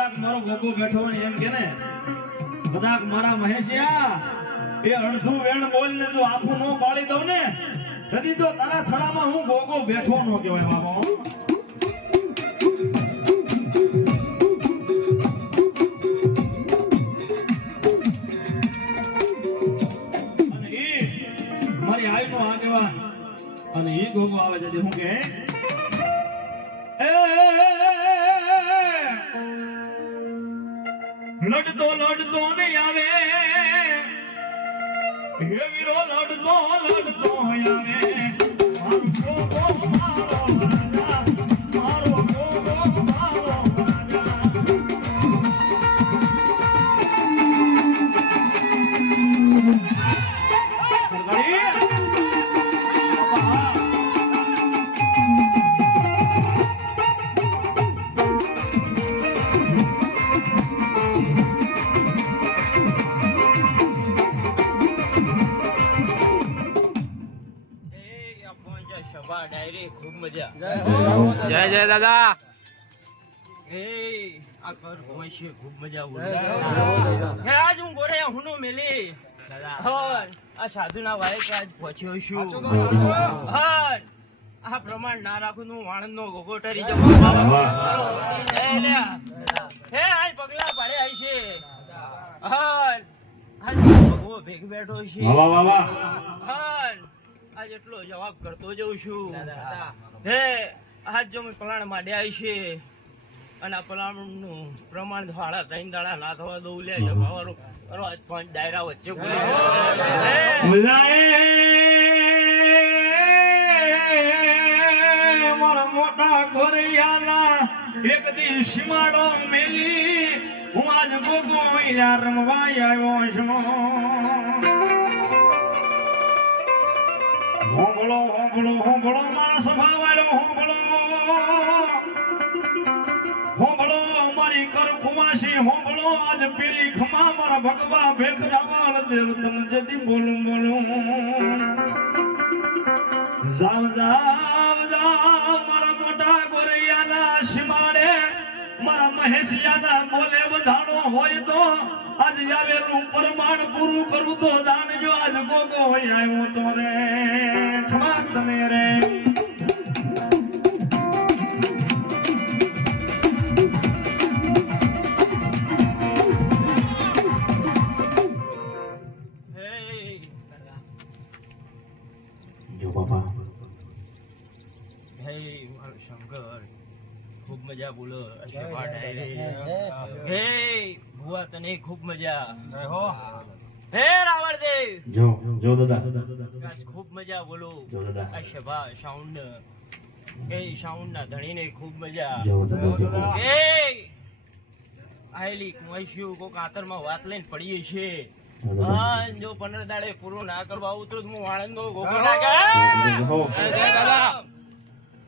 કદાચ મારો ગોગો બેઠો એમ કે ને? કદાચ મારા મહેશિયા, એ અડધું વેણ બોલને તું આખું નો પાડી દઉં ને? તેથી તો તારા થડામાં હું ગોગો બેઠો નો કહેવાય બાબા અને ઈ ગોગો આવે છે હું કે લડતો લડતો ને આવે. હે વીરો લડતો લડતો આવે. મારો ઘર પહોંચી ખૂબ મજા બોલે આજ હું ગોરે હુનો મેલી. હન આ સાધુના વાયક આજ પહોંચ્યો છું. હન આ પ્રમાણ ના રાખું નું વાણંદ નો ગોગો ટરી જવો હે આય પગલા પાડે આય છે હન આજ ભગવો ભેગ બેઠો છે. હાલ આજ એટલો જવાબ કરતો જઉં છું. હે આજ જો મેં પલાણ માંડ્યા છે અને આ પલાણનું પ્રમાણ વાળા ત્રણ દાડા ના થવા દઉં લે જમાવાળો કરો આજ પાંચ ડાયરા વચ્ચે બોલે. મારા મોટા ગોરૈયાના એક દી સીમાડો મેલી હું આજ ગોગો અહીંયા રમવા આવ્યો છું. હોંગળો હોંગળો હોંગળો મારા સભા વાળો કુમાસી હોંભળો આજ પેલી ખમા મારા ભગવા ભેખરાવાળ દેવ તમ જદી બોલું બોલું. જાવ જાવ જાવ, મારા મોટા ગોરૈયાના સીમાડે. મારા મહેશિયાના બોલે બધાણો હોય તો આજ આવેલું પ્રમાણ પૂરું કરું તો જાણજો આજ ગોગો હોય આવ્યો તો રે. ખમા તમે રે. જો બાપા હે મારો શંકર ખૂબ મજા બોલો. હે ભુવા તને ખૂબ મજા. હે. રાવણદેવ. જો જો દાદા. ખૂબ મજા બોલો. જો દાદા. આ સભા સાઉન્ડ. એ સાઉન્ડ ના ધણીને ખૂબ મજા. જો દાદા. એ આયલી કુંવાઈશ્યું કોક આતરમાં વાત લઈને પડીએ છે જો દાદા. જો પંદર દાડે પૂરું ના કરવા ઉતરું તો હું વાણંદનો ગોગો ના હો.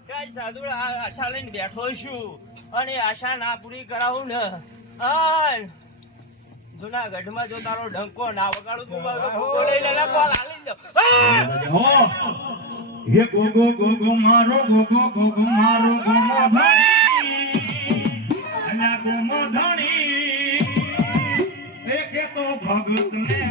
કઈ સાધુ આશા લઈને બેઠો છું અને આશા ના પૂરી કરાવું ને. હા જુનાગઢમાં જો તારો ડંકો ના વગાડું તું ગોગો લઈ લેલા કોલ હાલી દો હે. ગોગો ગોગો મારો ગોગો ગોગો મારો ગોમો ધણી. અને ગોમો ધણી. એકે તો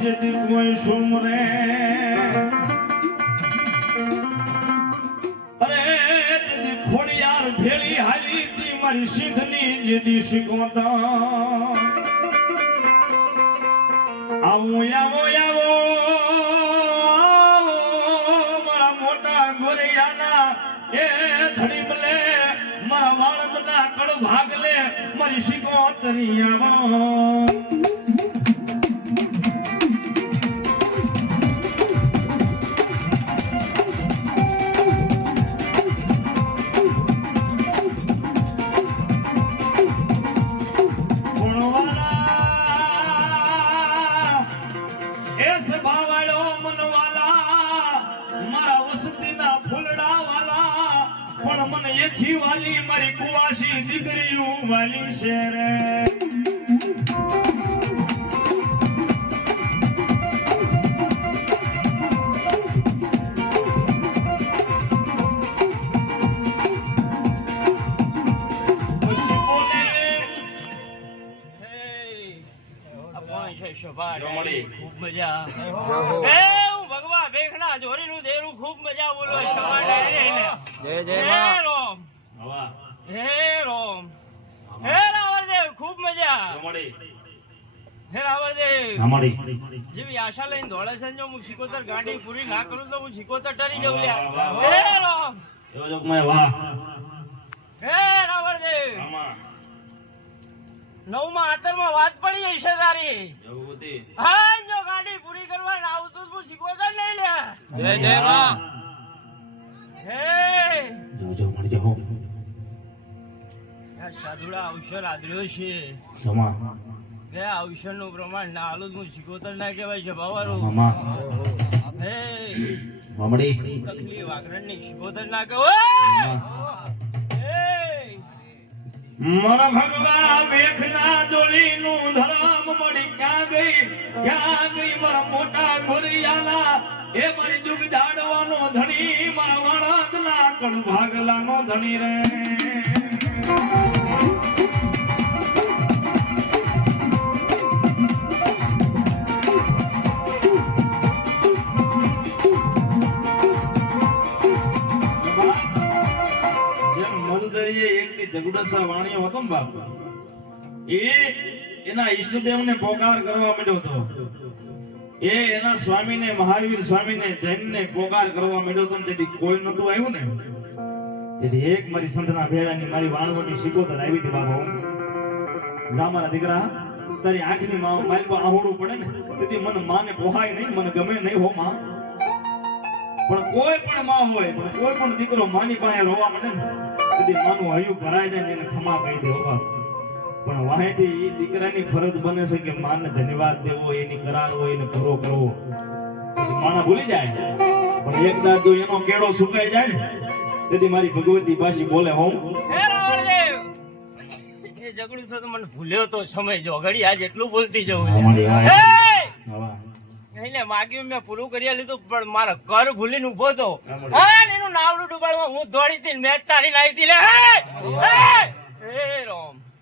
જેથી કોઈ સુમરે અરે દીદી ખોડિયાર ભેળી હાલી તી મારી સિંધની જેદી આવો મારા મજા હે. હું ભગવા ભેખના જોરીનું દેરું ખૂબ મજા બોલો શોભા ડાયરે જય જય હે માં. રોમ. હવા. હે રોમ. હે રાવણદેવ ખૂબ મજા. હે રાવણદેવ જેવી આશા લઈને દોડે છે જો હું સિકોતર ગાડી પૂરી ના કરું તો હું સિકોતર ટરી જઉં લ્યા. હે રોમ. વાહ હે નવમાં આતરમાં વાત પડી હશે તારી. હા જો ગાડી પૂરી કરવા આવું જ હું સિકોતર લઈ લે. જય જય માં. હે. જો જો મળી જાઓ. સાધુડા અવસર આદર્યો છે. સમા. કે અવસરનું પ્રમાણ ના હાલું જ હું સિકોતર ના કહેવાય છે બાવારું મામા હે. તકલી તકલીફ વાગરણની સિકોતર ના કહેવાય મારા ભગવા વેખના દોલી નું ધરામ મળી ક્યાં ગઈ? ક્યાં ગઈ મારા મોટા ગોરિયાના એ મારી જુગ જાડવાનો ધણી, મારા વાળાદના કણ ભાગલાનો ધણી રે. જગુડસા વાણિયો હતો ને બાપ? એ એના ઈષ્ટદેવને પોકાર કરવા માંડ્યો હતો. એ એના સ્વામીને, મહાવીર સ્વામીને જૈનને પોકાર કરવા માંડ્યો હતો તેથી કોઈ નતું આવ્યું ને? તેથી એક મારી સંતના ભેરાની મારી વાણવટી શીખોતર આવી હતી બાબા હું. દીકરા, તારી આંખની મા- મારી આહોડું પડે ને, તેથી મને માને પોહાય નહીં, મને ગમે નહીં હો માં. પણ કોઈ પણ માં હોય, પણ કોઈ પણ દીકરો માની પાસે રોવા માંડે ને તેથી માનું હયું ભરાય જાય ને એને ખમા કહી દે બાપ. પણ વાહેથી એ દીકરાની ફરજ બને છે કે માને ધન્યવાદ દેવો એની કરાર હોય એને પૂરો કરવો. પછી માણા ભૂલી જાય. પણ એક દાદ જો એનો કેળો સુકાઈ જાય ને તેથી મારી ભગવતી પાછી બોલે હું? જગડું તો મને ભૂલ્યો તો સમય જો ઘડી આજ એટલું બોલતી જવું. એને માગ્યું મેં પૂરું કરી લીધું પણ મારા ઘર ભૂલીને ઊભો તો. હા એનું નાવડું ડુબાડવા હું દોડી હતી ને મેચ તારી નાઈ હતી લે હે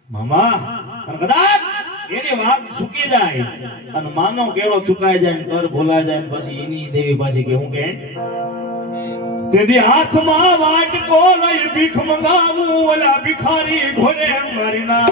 મામા કદાચ એની વાત ચૂકી જાય અને માનો કેળો ચુકાઈ જાય ને કર ભૂલાઈ જાય પછી એની દેવી પાછી કે હું કે? તેથી હાથમાં વાટકો લઈ ભીખ મંગાવું ઓલા ભિખારી ઘોરે મારીના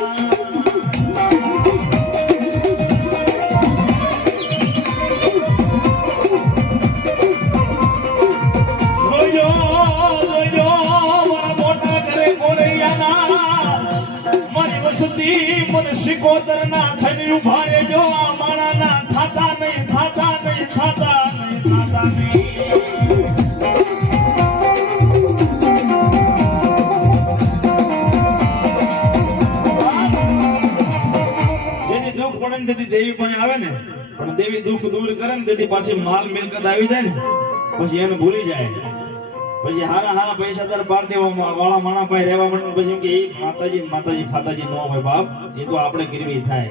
શિકોતર ના થઈને ઊભા રહેજો. આ ના થાતા નહીં થાતા નહીં થાતા નહીં થાતા નહીં. પડે ને તેથી દેવી પાસે આવે ને, પણ દેવી દુઃખ દૂર કરે ને તેથી પાછી માલ મિલકત આવી જાય ને, પછી એને ભૂલી જાય. પછી હારા હારા પૈસાદાર દેવા વાળા માણા પાસે રહેવા માંડે પછી એમ કે એ માતાજી માતાજી ફાતાજી નો હોય બાપ એ તો આપણે કરવી થાય.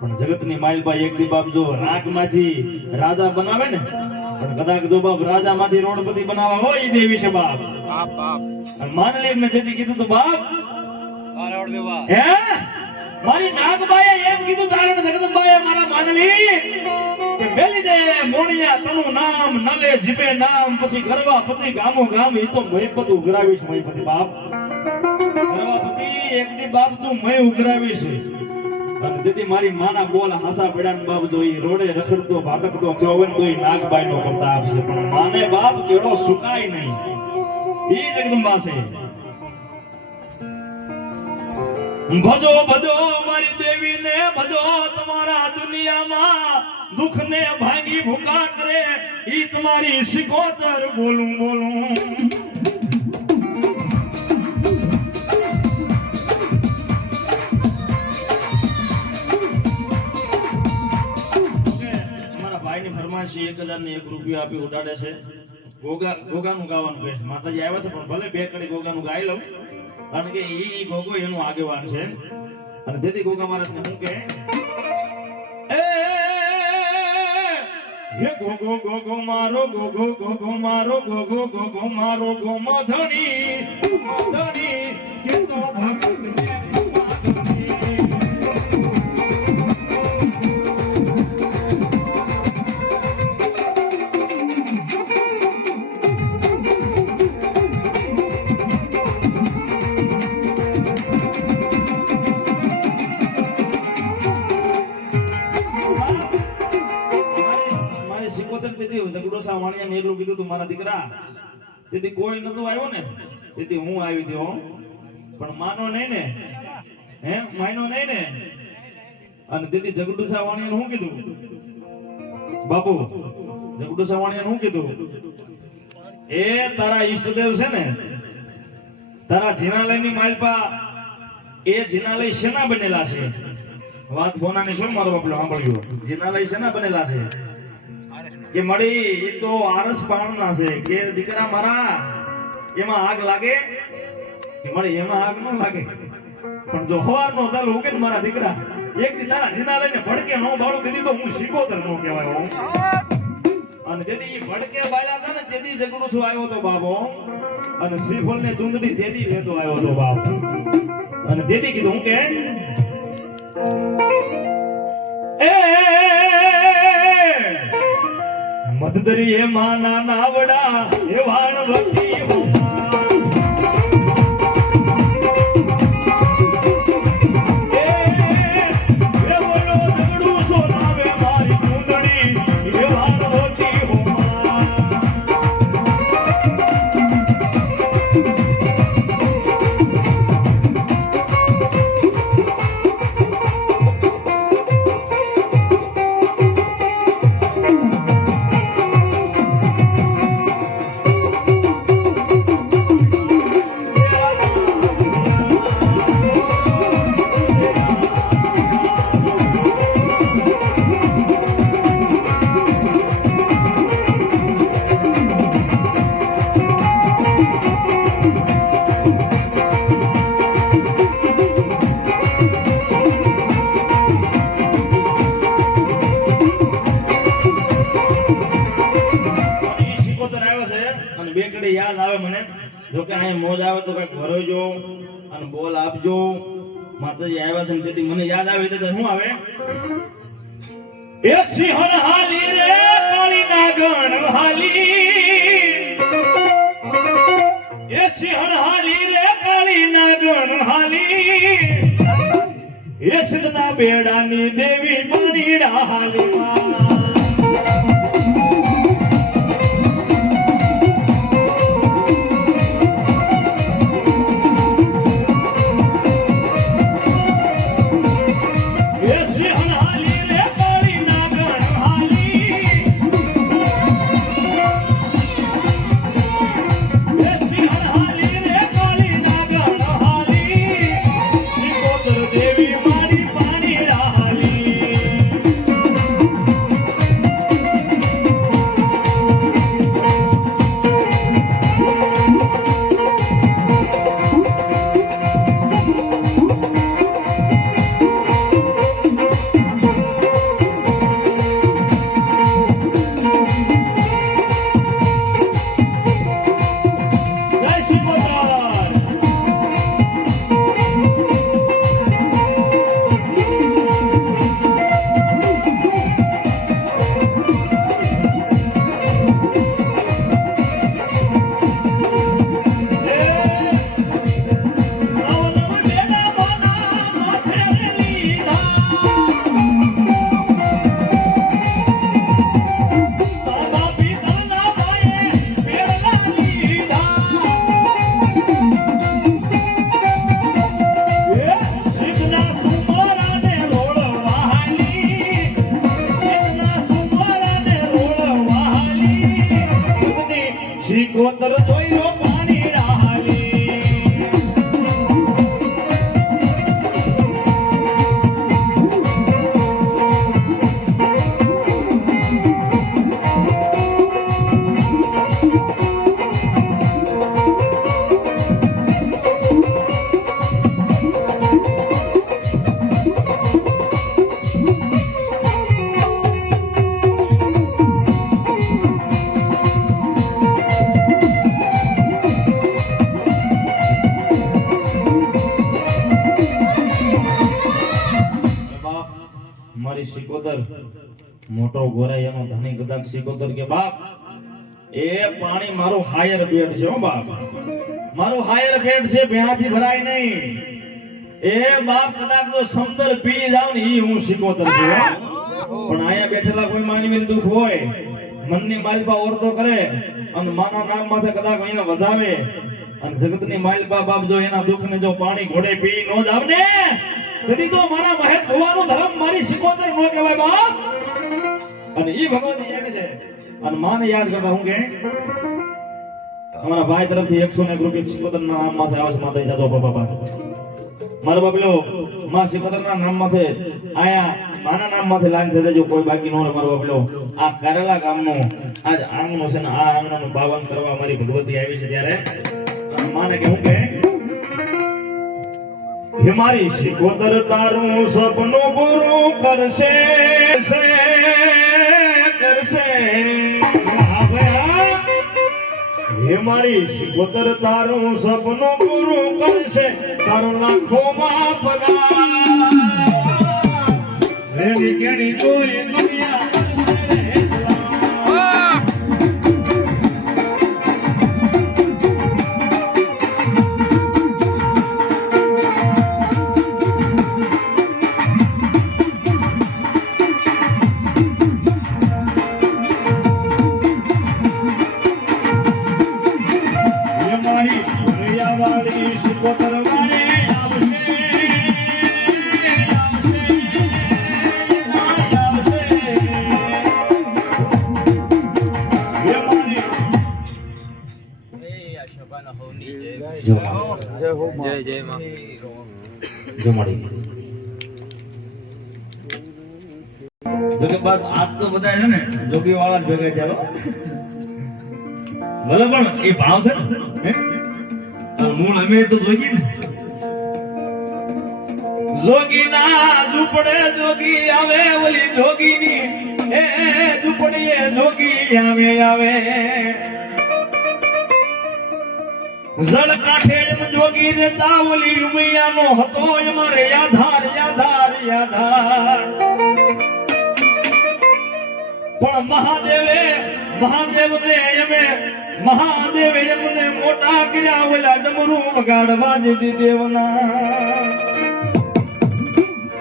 પણ જગતની માઇલભાઈ એક દી બાપ જો રાખમાંથી રાજા બનાવે ને પણ કદાચ જો બાપ રાજામાંથી રોડપતિ બનાવવા હોય એ દેવી છે બાપ. બાપ બાપ. ને જેથી કીધું તો બાપ હે? મારી નાગબાઈએ એમ કીધું કારણ જગદંબાએ મારા માનલી મારી માના બોલ હાસા પડ્યા ને બાપ જોઈ રોડે રખડતો, ભાટકતો થયો હોય તો ઈ નાગબાઈ નો પ્રતાપ છે પણ માને બાપ કેળો સુકાય નહીં. એ જગદંબા છે. ભજો ભજો મારી દેવીને ભજો તમારા દુનિયામાં. દુઃખને ભાંગી ભૂકા કરે ઈ તમારી શિકોતર બોલું બોલું. છે, એક હજારની એક રૂપિયો આપી ઉડાડે છે. ગોગા ગોગાનું ગાવાનું કહે છે. માતાજી આવ્યા છે પણ ભલે બે કડી ગોગાનું ગાઈ લઉં કારણ કે ઈ ગોગો એનું આગેવાન છે. અને તેથી ગોગા મહારાજને હું કે એ હે ગોગો ગોગો મારો ગોગો ગોગો મારો ગોગો ગોગો મારો ગોમધણી ગોમધણી કે તો ભગત તેથી કોઈ નતું આવ્યો ને? તેથી હું આવી હો. પણ માનો નહીં ને? હે? માનો નહીં ને? અને તેથી ઝઘડુ સા વાણિયાને હું કીધું? બાપુ, ઝઘડુ સા વાણિયાને હું કીધું? એ તારા ઈષ્ટદેવ છે ને? તારા જીનાલયની માલપા એ જીનાલય શેના બનેલા છે? વાત ફોનાની શું મારો બાપલો સાંભળ્યું જીનાલય શેના બનેલા છે? કે મળી, એ તો આરસ પાણના છે કે દીકરા મારા, એમાં આગ લાગે? મળી, એમાં આગ ન લાગે. પણ જો હવાર નો દલ ઉગે મારા દીકરા, એક દી તારા જીનાલયને ભડકે નો બાળું કીધી તો હું શીખોતર નો કહેવાય હો. અને જેથી એ ભડકે બાળ્યા હતા ને, તેથી જગડું છું આવ્યો તો બાબો અને શ્રીફળ ને ચુંદડી તેથી વેતો આવ્યો તો બાપ. અને તેથી કીધું, હું કે એ મધદરી એ માના નાવડા એ વાણ વખી ભરોજો અને બોલ આપજો. માતાજી આવ્યા છે તેથી મને યાદ આવે તો શું આવે? એ સિંહણ હાલી રે, કાળી નાગણ હાલી. એ સિંહણ હાલી રે, કાળી નાગણ હાલી. એ સિદ્ધના બેડાની દેવી પાણીડા હાલી શ્રી કોતર તો મારી સિકોદર, મોટો ગોરાઈ એનો ધણી કદાચ સિકોદર કે બાપ, એ પાણી મારું હાયર બેડ છે હો બાપ. મારું હાયર બેડ છે ભેહાથી ભરાય નહીં. એ બાપ કદાચ તો સમતર પી જાવ ને ઈ હું સિકોદર છું. પણ આયા બેઠેલા કોઈ માનવીને દુઃખ હોય, મનની માલપા ઓરતો કરે અને માના નામ માથે કદાચ અહીંયા વધાવે. અને જગતની માલપા બાપ જો એના દુઃખને જો પાણી ઘોડે પી નો જ આવને તેથી તો મારા મહેત ભુવાનો ધર્મ મારી શિકોતર નો કહેવાય બાપ. અને ઈ ભગવાન જાણે છે, અને માને યાદ કરતા હું કે, અમારા ભાઈ તરફથી એકસો ને એક રૂપિયા શિકોતર ના નામ માથે આવે છે માતા જાતો બાપા મારો બાપલો માં શિકોતર ના નામ માથે આયા, માના નામ માથે લાઈન થઈ જો કોઈ બાકી ન રહે. મારો બાપલો આ કારેલા ગામનો, આજ આંગણો છે ને, આ આંગણું પાવન કરવા મારી ભગવતી આવી છે ત્યારે માને કે હું કે? હિમારી તારું સપનું પૂરું કરશે કરશે હા મારી સિકોદર તારું સપનું પૂરું કરશે, તારું લાખો માં પગાર. રેડી, કેડી જોઈ ભેગા ચાલો. ભલે પણ એ ભાવ છે ને? મૂળ અમે તો જોગી ને. જોગી ના ઝૂંપડે જોગી આવે, ઓલી જોગીની. એ ઝૂંપડીએ જોગી આવે આવે. જળ કાંઠે જોગી રેતા ઓલી રૂમૈયાનો હતો, એમાં યાધાર આધાર યાધાર. પણ મહાદેવે, મહાદેવને એમે, મહાદેવ એમને મોટા કર્યા ઓલા ડમરું વગાડવા દીધી દેવના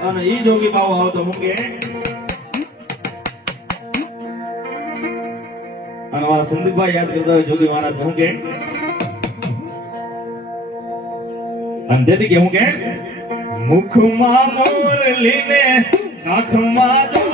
અને ઈ જોગી બાવો આવતો મૂકે. અને મારા સંદીપભાઈ યાદ કરતા હોય જોગી મહારાજ હું કે અને તેથી કે હું કે મુખમાં મોરલીને કાખમાં ડોળ